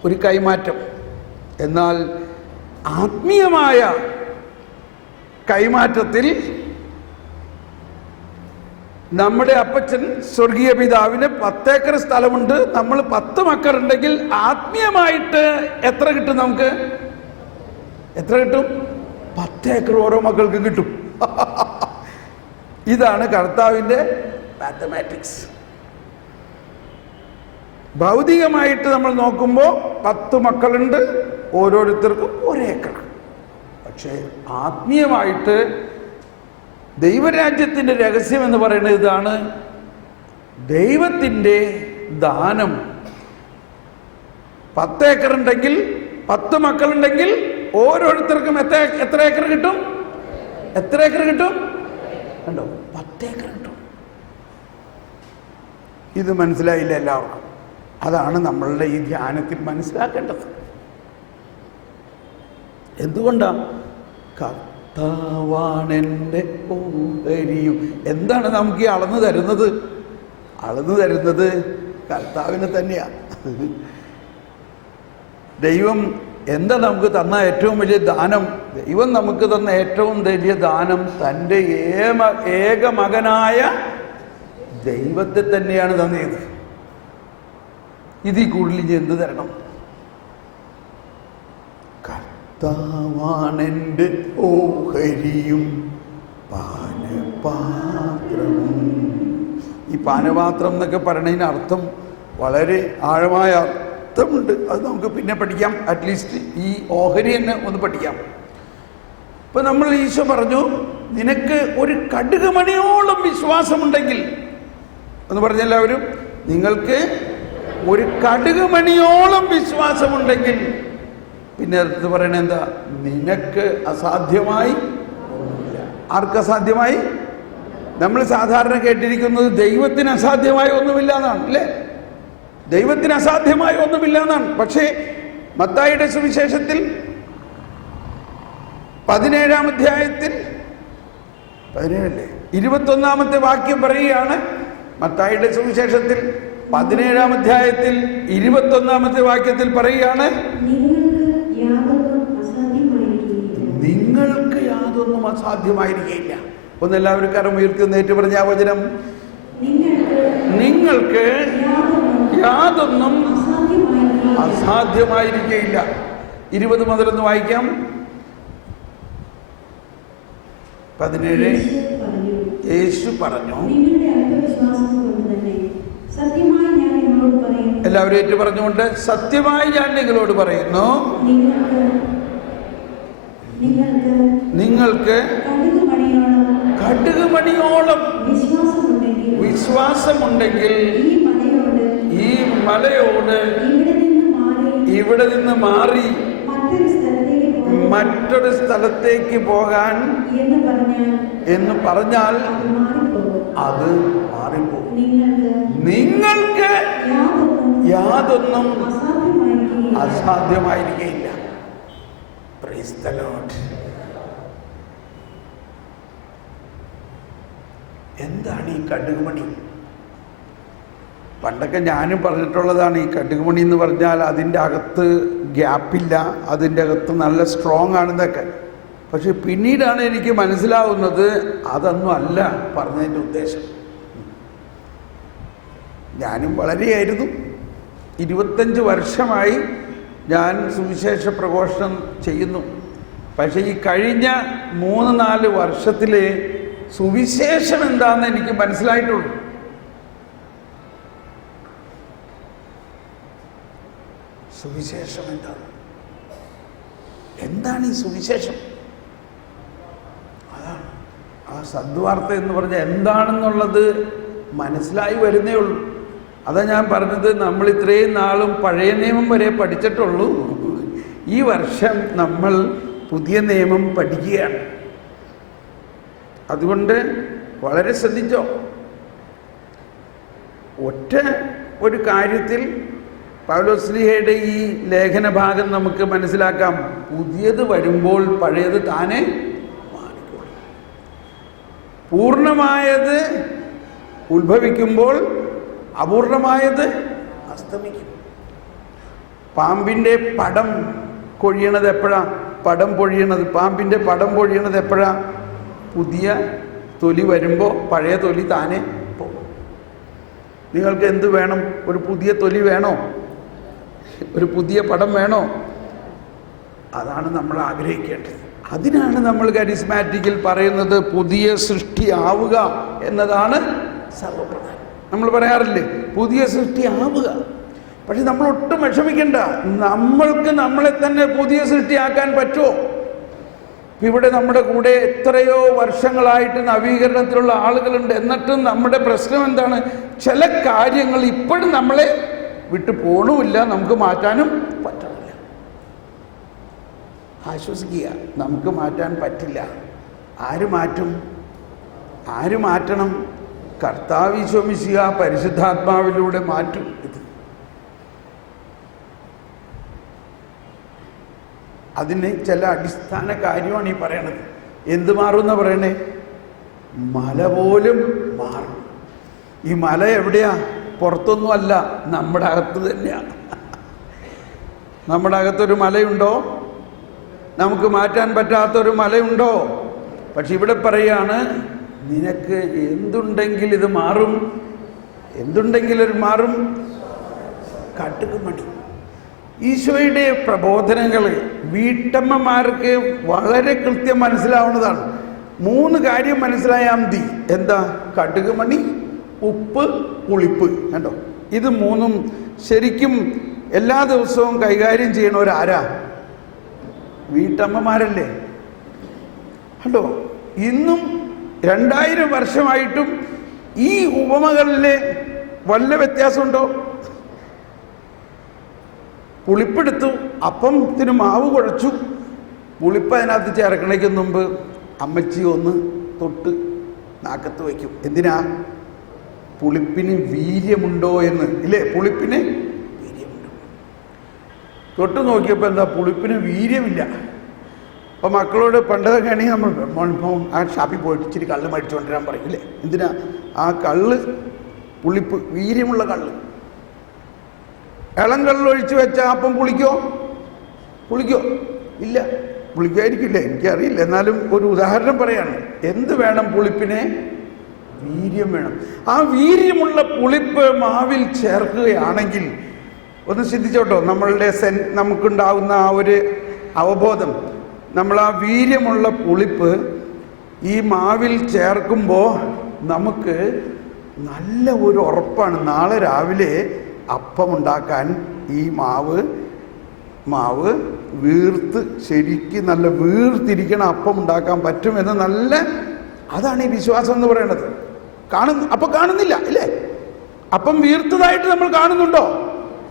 ഒരു കൈമാറ്റം. എന്നാൽ ആത്മീയമായ കൈമാറ്റത്തിൽ നമ്മുടെ അപ്പച്ചൻ സ്വർഗീയ പിതാവിന് 10 ഏക്കർ സ്ഥലമുണ്ട്, നമ്മൾ 10 മക്കളുണ്ടെങ്കിൽ ആത്മീയമായിട്ട് എത്ര കിട്ടും? നമുക്ക് എത്ര കിട്ടും? 10 ഏക്കർ ഓരോ മക്കൾക്കും കിട്ടും. ഇതാണ് കർത്താവിൻ്റെ മാത്തമാറ്റിക്സ്. ഭൗതികമായിട്ട് നമ്മൾ നോക്കുമ്പോൾ 10 മക്കളുണ്ട്, ഓരോരുത്തർക്കും 1 ഏക്കർ. പക്ഷേ ആത്മീയമായിട്ട് ദൈവരാജ്യത്തിൻ്റെ രഹസ്യം എന്ന് പറയുന്നത് ഇതാണ്. ദൈവത്തിൻ്റെ ദാനം. 10 ഏക്കർ ഉണ്ടെങ്കിൽ, 10 മക്കളുണ്ടെങ്കിൽ ഓരോരുത്തർക്കും എത്ര ഏക്കർ കിട്ടും? എത്ര ഏക്കർ കിട്ടും? കണ്ടോ? 10 ഏക്കർ കിട്ടും. ഇത് മനസ്സിലായില്ല എല്ലാവർക്കും? അതാണ് നമ്മളുടെ ഈ ധ്യാനത്തിൽ മനസ്സിലാക്കേണ്ടത്. എന്തുകൊണ്ടാണ്? കർത്താവാണെൻ്റെ ഓഹരിയും. എന്താണ് നമുക്ക് ഈ അളന്നു തരുന്നത്? അളന്നു തരുന്നത് കർത്താവിനെ തന്നെയാണ്. ദൈവം എന്താ നമുക്ക് തന്ന ഏറ്റവും വലിയ ദാനം? ദൈവം നമുക്ക് തന്ന ഏറ്റവും വലിയ ദാനം തൻ്റെ ഏക മകനായ ദൈവത്തെ തന്നെയാണ് തന്നത്. ഇതിൽ കൂടുതൽ എന്ത് തരണം? കർത്താവാണെൻ്റെ ഓഹരിയും പാനപാത്രവും. ഈ പാനപാത്രം എന്നൊക്കെ പറയുന്നതിന് അർത്ഥം വളരെ ആഴമായ അർത്ഥമുണ്ട്. അത് നമുക്ക് പിന്നെ പഠിക്കാം. അറ്റ്ലീസ്റ്റ് ഈ ഓഹരി തന്നെ ഒന്ന് പഠിക്കാം. ഇപ്പൊ നമ്മൾ ഈശോ പറഞ്ഞു, നിനക്ക് ഒരു കടുക് മണിയോളം വിശ്വാസമുണ്ടെങ്കിൽ, എന്ന് പറഞ്ഞെല്ലാവരും, നിങ്ങൾക്ക് ഒരു കടുക് മണിയോളം വിശ്വാസമുണ്ടെങ്കിൽ, പിന്നെ അടുത്ത് പറയണ എന്താ? നിനക്ക് അസാധ്യമായി ഒന്നുമില്ല. ആർക്ക് അസാധ്യമായി? നമ്മൾ സാധാരണ കേട്ടിരിക്കുന്നത് ദൈവത്തിന് അസാധ്യമായി ഒന്നുമില്ല എന്നാണ്, അല്ലേ? ദൈവത്തിന് അസാധ്യമായി ഒന്നുമില്ല എന്നാണ്. പക്ഷേ മത്തായിയുടെ സുവിശേഷത്തിൽ 17-ാം അധ്യായത്തിൽ 21-ാമത്തെ വാക്യം പറയുകയാണ്. മത്തായിയുടെ സുവിശേഷത്തിൽ 17-ാം അധ്യായത്തിൽ 21-ാമത്തെ വാക്യത്തിൽ പറയുകയാണ്, നിങ്ങൾക്ക് യാതൊന്നും അസാധ്യമായിരിക്കില്ല. ഒന്നെല്ലാവരും കരമുയർത്തി നേറ്റ് പറഞ്ഞ ആ വചനം, നിങ്ങൾക്ക് യാതൊന്നും അസാധ്യമായിരിക്കില്ല. 20 മുതലൊന്ന് വായിക്കാം. 17. യേശു പറഞ്ഞു, എല്ലാവരും ഏറ്റു പറഞ്ഞുകൊണ്ട്, സത്യമായി ഞാൻ നിങ്ങളോട് പറയുന്നു, നിങ്ങൾക്ക് കടുക് മണിയോളം വിശ്വാസമുണ്ടെങ്കിൽ ഈ മലയോട് ഇവിടെ നിന്ന് മാറി മറ്റൊരു സ്ഥലത്തേക്ക് പോകാൻ എന്ന് പറഞ്ഞാൽ അത് മാറിപ്പോകും. നിങ്ങൾക്ക് യാതൊന്നും അസാധ്യമായിരിക്കില്ല. Praise the Lord. എന്താണ് ഈ കടുകുമണി? പണ്ടൊക്കെ ഞാനും പറഞ്ഞിട്ടുള്ളതാണ്, ഈ കടുകുമണി എന്ന് പറഞ്ഞാൽ അതിൻ്റെ അകത്ത് ഗ്യാപ്പില്ല, അതിൻ്റെ അകത്ത് നല്ല സ്ട്രോങ് ആണെന്നൊക്കെ. പക്ഷെ പിന്നീടാണ് എനിക്ക് മനസ്സിലാവുന്നത് അതൊന്നും അല്ല പറഞ്ഞതിൻ്റെ ഉദ്ദേശം. ഞാനും വളരെയായിരുന്നു. 25 വർഷമായി ഞാൻ സുവിശേഷ പ്രഘോഷണം ചെയ്യുന്നു. പക്ഷേ ഈ കഴിഞ്ഞ 3-4 വർഷത്തിലെ സുവിശേഷം എന്താണെന്ന് എനിക്ക് മനസ്സിലായിട്ടുള്ളൂ. സുവിശേഷം എന്താണ് ഈ സുവിശേഷം? അതാണ് ആ സദ്വാർത്ത എന്ന് പറഞ്ഞാൽ എന്താണെന്നുള്ളത് മനസ്സിലായി വരുന്നേ ഉള്ളൂ. അതാ ഞാൻ പറഞ്ഞത്, നമ്മൾ ഇത്രയും നാളും പഴയ നിയമം വരെ പഠിച്ചിട്ടുള്ളൂ. ഈ വർഷം നമ്മൾ പുതിയ നിയമം പഠിക്കുകയാണ്. അതുകൊണ്ട് വളരെ ശ്രദ്ധിച്ചോ. ഒരു കാര്യത്തിൽ പൗലോസ്ലീഹയുടെ ഈ ലേഖന ഭാഗം നമുക്ക് മനസ്സിലാക്കാം. പുതിയത് വരുമ്പോൾ പഴയത് താനെ മാറിക്കോളും. പൂർണ്ണമായത് ഉത്ഭവിക്കുമ്പോൾ അപൂർണമായത് അസ്തമിക്കും. പാമ്പിൻ്റെ പടം കൊഴിയണത് എപ്പോഴാ? പാമ്പിൻ്റെ പടം പൊഴിയണത് എപ്പോഴാ? പുതിയ തൊലി വരുമ്പോൾ പഴയ തൊലി താനെ പോകും. നിങ്ങൾക്ക് എന്ത് വേണം? ഒരു പുതിയ തൊലി വേണോ? ഒരു പുതിയ പടം വേണോ? അതാണ് നമ്മൾ ആഗ്രഹിക്കേണ്ടത്. അതിനാണ് നമ്മൾ കരിസ്മാറ്റിക്കിൽ പറയുന്നത് പുതിയ സൃഷ്ടി ആവുക എന്നതാണ് സർവപ്രധാനം. നമ്മൾ പറയാറില്ലേ, പുതിയ സൃഷ്ടി ആവുക. പക്ഷെ നമ്മൾ ഒട്ടും വിഷമിക്കണ്ട. നമ്മൾക്ക് നമ്മളെ തന്നെ പുതിയ സൃഷ്ടിയാക്കാൻ പറ്റുമോ? ഇവിടെ നമ്മുടെ കൂടെ എത്രയോ വർഷങ്ങളായിട്ട് നവീകരണത്തിലുള്ള ആളുകളുണ്ട്. എന്നിട്ടും നമ്മുടെ പ്രശ്നം എന്താണ്? ചില കാര്യങ്ങൾ ഇപ്പോഴും നമ്മളെ വിട്ടു പോകണമില്ല, നമുക്ക് മാറ്റാനും പറ്റണില്ല. ആശ്വസിക്കുക, നമുക്ക് മാറ്റാൻ പറ്റില്ല. ആര് മാറ്റും? ആര് മാറ്റണം? കർത്താവ് ഈശോ മിശിഹ പരിശുദ്ധാത്മാവിലൂടെ മാറ്റും. ഇത് അതിന് ചില അടിസ്ഥാന കാര്യമാണ് ഈ പറയണത്. എന്ത് മാറുമെന്നാ പറയണേ? മല പോലും മാറും. ഈ മല എവിടെയാ? പുറത്തൊന്നും അല്ല, നമ്മുടെ അകത്ത് തന്നെയാണ്. നമ്മുടെ അകത്തൊരു മലയുണ്ടോ? നമുക്ക് മാറ്റാൻ പറ്റാത്തൊരു മലയുണ്ടോ? പക്ഷെ ഇവിടെ പറയാണ്, നിനക്ക് എന്തുണ്ടെങ്കിൽ ഇത് മാറും. എന്തുണ്ടെങ്കിൽ ഇത് മാറും? കടുകുമണി. ഈശോയുടെ പ്രബോധനങ്ങൾ വീട്ടമ്മമാർക്ക് വളരെ കൃത്യം മനസ്സിലാവുന്നതാണ്. 3 കാര്യം മനസ്സിലായാൽ മതി. എന്താ? കടുകുമണി, ഉപ്പ്, പുളിപ്പ്. കണ്ടോ? ഇത് 3ഉം ശരിക്കും എല്ലാ ദിവസവും കൈകാര്യം ചെയ്യണവരാരാ? വീട്ടമ്മമാരല്ലേ? കണ്ടോ? ഇന്നും 2000 വർഷമായിട്ടും ഈ ഉപമകളിലെ വല്ല വ്യത്യാസമുണ്ടോ? പുളിപ്പെടുത്തു, അപ്പത്തിന് മാവ് കുഴച്ചു, പുളിപ്പ് അതിനകത്ത് ചേർക്കണയ്ക്ക് മുമ്പ് അമ്മച്ചി ഒന്ന് തൊട്ട് നാക്കത്ത് വയ്ക്കും. എന്തിനാ? പുളിപ്പിന് വീര്യമുണ്ടോ എന്ന്. ഇല്ലേ? പുളിപ്പിന് വീര്യമുണ്ടോ? തൊട്ട് നോക്കിയപ്പോൾ എന്താ? പുളിപ്പിന് വീര്യമില്ല. അപ്പോൾ മക്കളോട് പണ്ടതൊക്കെ ആണെങ്കിൽ നമ്മൾ ആ ഷാപ്പിൽ പോയിട്ട് ഇച്ചിരി കള്ള് മേടിച്ചുകൊണ്ടിരാൻ പറയും. ഇല്ലേ? എന്തിനാ? ആ കള്ള് പുളിപ്പ്, വീര്യമുള്ള കള്ള്. ഇളം കള്ളൊഴിച്ച് വെച്ചാൽ അപ്പം പുളിക്കോ? ഇല്ല. പുളിക്കായിരിക്കില്ല, എനിക്കറിയില്ല. എന്നാലും ഒരു ഉദാഹരണം പറയാണ്. എന്ത് വേണം പുളിപ്പിനെ? വീര്യം വേണം. ആ വീര്യമുള്ള പുളിപ്പ് മാവിൽ ചേർക്കുകയാണെങ്കിൽ, ഒന്ന് ചിന്തിച്ചോട്ടോ, നമ്മളുടെ നമുക്കുണ്ടാകുന്ന ആ ഒരു അവബോധം. നമ്മൾ ആ വീര്യമുള്ള പുളിപ്പ് ഈ മാവിൽ ചേർക്കുമ്പോൾ നമുക്ക് നല്ല ഒരു ഉറപ്പാണ്, നാളെ രാവിലെ അപ്പമുണ്ടാക്കാൻ ഈ മാവ് വീർത്ത് ശരിക്കും നല്ല വീർത്തിരിക്കണ അപ്പം ഉണ്ടാക്കാൻ പറ്റുമെന്ന് അതാണ് ഈ വിശ്വാസം എന്ന് പറയുന്നത്. അപ്പം കാണുന്നില്ല ഇല്ലേ? അപ്പം വീർത്തതായിട്ട് നമ്മൾ കാണുന്നുണ്ടോ?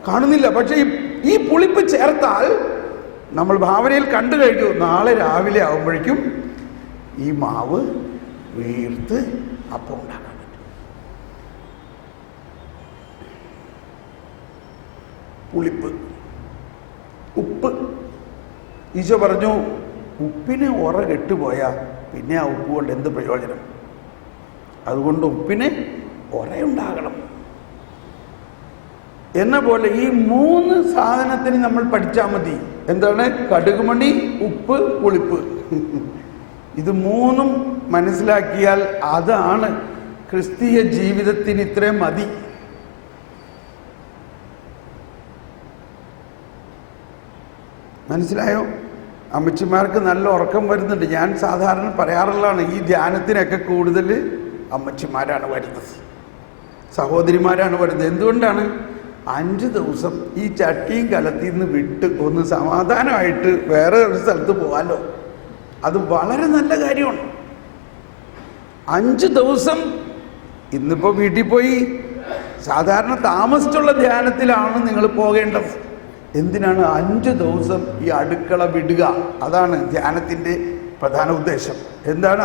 കാണുന്നില്ല. പക്ഷെ ഈ പുളിപ്പ് ചേർത്താൽ നമ്മൾ ഭാവനയിൽ കണ്ടു കഴിഞ്ഞു, നാളെ രാവിലെ ആകുമ്പോഴേക്കും ഈ മാവ് വീർത്ത് അപ്പം ഉണ്ടാക്കാൻ പറ്റും. പുളിപ്പ്, ഉപ്പ്. ഈശോ പറഞ്ഞു, ഉപ്പിന് ഉറ കെട്ടുപോയാൽ പിന്നെ ആ ഉപ്പ് കൊണ്ട് എന്ത് പ്രയോജനം? അതുകൊണ്ട് ഉപ്പിന് ഉറയുണ്ടാകണം. എന്ന പോലെ ഈ 3 സാധനത്തിന് നമ്മൾ പഠിച്ചാൽ മതി. എന്താണ്? കടുകുമണി, ഉപ്പ്, പുളിപ്പ്. ഇത് 3ഉം മനസ്സിലാക്കിയാൽ അതാണ് ക്രിസ്തീയ ജീവിതത്തിന് ഇത്രയും മതി. മനസ്സിലായോ? അമ്മച്ചിമാർക്ക് നല്ല ഉറക്കം വരുന്നുണ്ട്. ഞാൻ സാധാരണ പറയാറുള്ളതാണ്, ഈ ധ്യാനത്തിനൊക്കെ കൂടുതൽ അമ്മച്ചിമാരാണ് വരുന്നത്, സഹോദരിമാരാണ് വരുന്നത്. എന്തുകൊണ്ടാണ്? 5 ദിവസം ഈ ചട്ടിയും കലത്തിൽ നിന്ന് വിട്ട് ഒന്ന് സമാധാനമായിട്ട് വേറെ ഒരു സ്ഥലത്ത് പോകാമല്ലോ. അത് വളരെ നല്ല കാര്യമാണ്. 5 ദിവസം ഇന്നിപ്പോൾ വീട്ടിൽ പോയി സാധാരണ താമസിച്ചുള്ള ധ്യാനത്തിലാണ് നിങ്ങൾ പോകേണ്ടത്. എന്തിനാണ് 5 ദിവസം ഈ അടുക്കള വിടുക? അതാണ് ധ്യാനത്തിൻ്റെ പ്രധാന ഉദ്ദേശം. എന്താണ്?